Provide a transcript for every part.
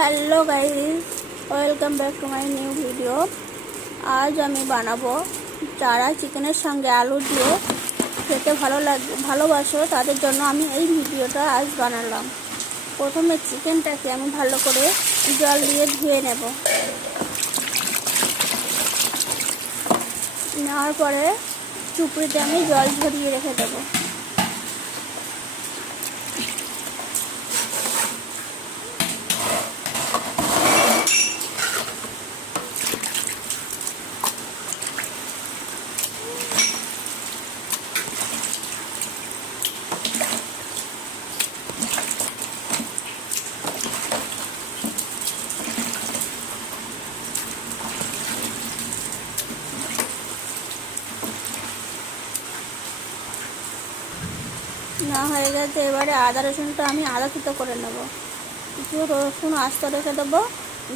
Hello guys welcome back to my new video আজ আমি বানাবো যারা চিকেনের সঙ্গে আলু দিয়ে খেতে ভালো লাগে, ভালোবাসো। তাদের জন্য আমি এই ভিডিওটা আজ বানালাম। প্রথমে চিকেনটাকে আমি ভালো করে জল দিয়ে ধুয়ে নেব। নেওয়ার পরে চুপড়িতে আমি জল ঝরিয়ে রেখে দেবো। না হয়ে গেছে, এবারে আদা রসুনটা আমি আদা করে নেব। কিছু রসুন আস্ত রেখে দেবো,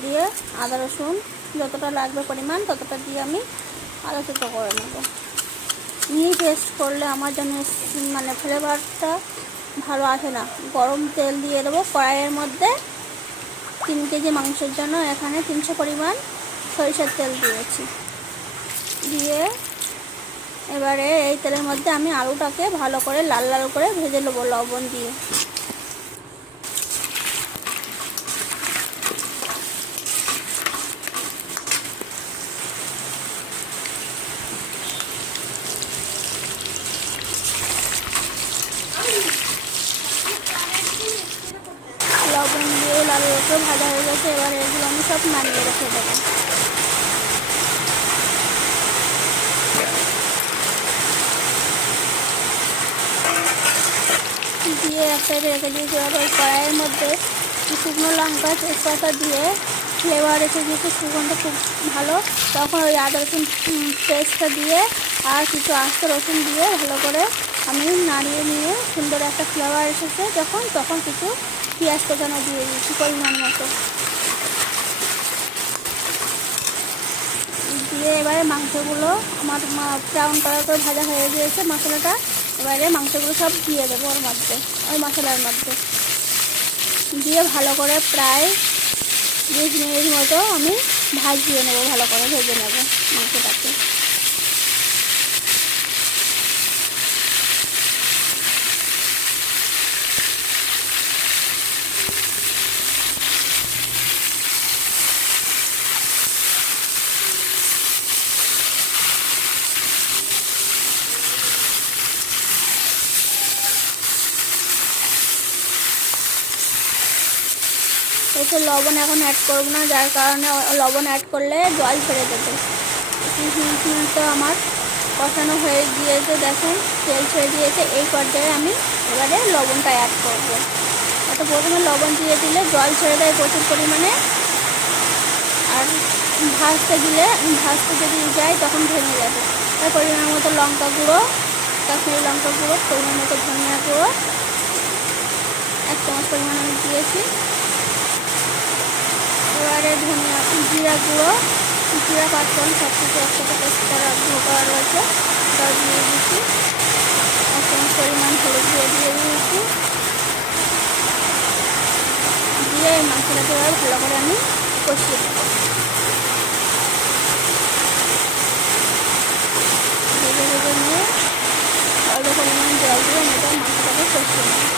দিয়ে আদা রসুন যতটা লাগবে পরিমাণ ততটা দিয়ে আমি আদা করে নেব। নিয়ে টেস্ট করলে আমার জন্য মানে ফ্লেভারটা ভালো আসে না। গরম তেল দিয়ে দেবো কড়াইয়ের মধ্যে তিন কেজি মাংসের জন্য। এখানে তিনশো পরিমাণ সরিষার তেল দিয়েছি। দিয়ে এবারে এই তেলের মধ্যে আমি আলুটাকে ভালো করে লাল লাল করে ভেজে নেব লবণ দিয়ে। লবণ দিয়ে লাল করে ভাজা হয়ে গেছে, এবার এগুলো আমি সব নামিয়ে রেখে দেবো। দিয়ে এক সাইডে রেখে দিয়েছি এবার কড়াইয়ের মধ্যে শুকনো লঙ্কা, তেজপাতা দিয়ে ফ্লেভার রেখে দিয়েছি সুগন্ধ খুব ভালো। তখন ওই আদা রসুন পেস্টটা দিয়ে আর কিছু আস্ত রসুন দিয়ে ভালো করে আমি নাড়িয়ে নিয়ে সুন্দর একটা ফ্লেভার এসেছে যখন, তখন কিছু পেঁয়াজ কোচানো দিয়ে দিয়েছি পরিমাণ মতো। দিয়ে এবারে মাংসগুলো আমার ব্রাউন কালার করে ভাজা হয়ে গিয়েছে, মশলাটা। এবারে মাংসগুলো সব দিয়ে দেবো ওর মধ্যে, ওই মশলার মধ্যে। দিয়ে ভালো করে প্রায় বিশ মিনিট মতো আমি ভাজিয়ে নেব, ভালো করে ভেজে নেব মাংসটাকে। এতে লবণ এখন অ্যাড করব না, যার কারণে লবণ অ্যাড করলে জল ছেড়ে দেবে। তো আমার কষানো হয়ে গিয়েছে, দেখুন, তেল ছেড়ে দিয়েছে, এই পর্যায়ে আমি এবারে লবণটা অ্যাড করব। অত প্রথমে লবণ দিয়ে দিলে জল ছেড়ে দেয় প্রচুর পরিমাণে। আর ভাজতে দিলে, ভাজতে যদি যায় তখন ভেঙে যাবে। তার পরিমাণ মতো লঙ্কা গুঁড়ো, কাশ্মীরি লঙ্কা গুঁড়ো, পরিমাণ মতো ধনিয়া গুঁড়ো, এক চামচ পরিমাণ আমি দিয়েছি। ধনিয়া, জিরা গুঁড়ো, জিরা পাঁচফোড়ন সব কিছু একসাথে পেস্ট করা গুঁড়ো করা রয়েছে। তাও দিয়ে দিচ্ছি। এক পরিমাণ হলুদ দিয়ে দিয়ে দিয়েছি দিয়ে মশলাটা ভালো করে আমি কষিয়ে দেবো ভেজে ভেজে নিয়ে অল্প পরিমাণ জল দিয়ে আমি এটা মাংসটাকে কষিয়ে নেব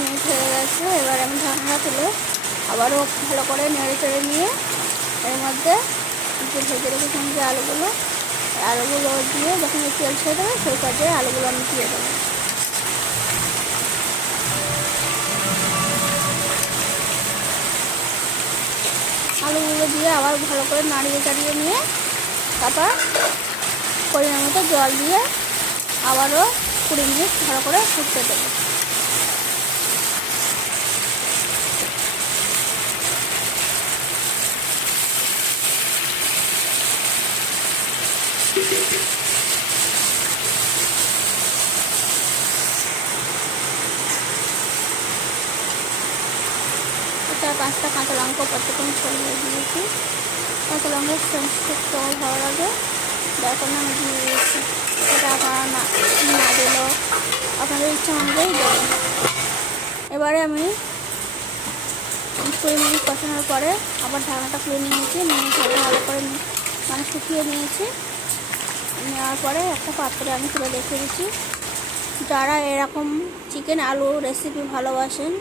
মিনিট হয়ে গেছে। এবার আমি ঢাকনা তুলে আবারও ভালো করে নেড়ে চেড়ে নিয়ে এর মধ্যে যে ভেজে রেখেছিলাম যে আলুগুলো। আলুগুলো দিয়ে যখন তেল ছেড়ে দেবে, সেই পর্যায়ে আলুগুলো আমি দিয়ে দেবো। আলুগুলো দিয়ে আবার ভালো করে নাড়িয়ে চাড়িয়ে নিয়ে তারপর পরিমাণ মতো জল দিয়ে আবারও কুড়ি মিনিট ভালো করে ফুটতে দেবো। পাঁচটা কাঁচা লঙ্কা প্রত্যেকম ছড়িয়ে দিয়েছি। কাঁচা লঙ্কার সেন্সটা তো ভালো লাগে কারণে আমি দিয়ে দিয়েছি। এটা আপনারা না না দিলেও আপনাদের ইচ্ছা অনুযায়ী দেবেন। এবারে আমি কুড়ি মিনিট কষানোর পরে আবার ঢাকনাটা খুলে নিয়েছি। নিয়ে ভালো করে মানে শুকিয়ে নিয়েছি। নেওয়ার পরে একটা পাত্রে আমি তুলে রেখে দিচ্ছি। যারা এরকম চিকেন আলু রেসিপি ভালোবাসেন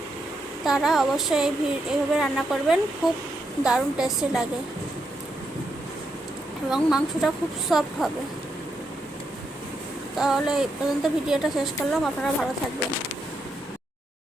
তারা অবশ্যই এই এইভাবে রান্না করবেন। খুব দারুণ টেস্টি লাগে। এবং মাংসটা খুব সফট হবে। তাহলে এই পর্যন্ত ভিডিওটা শেষ করলাম। আপনারা ভালো থাকবেন।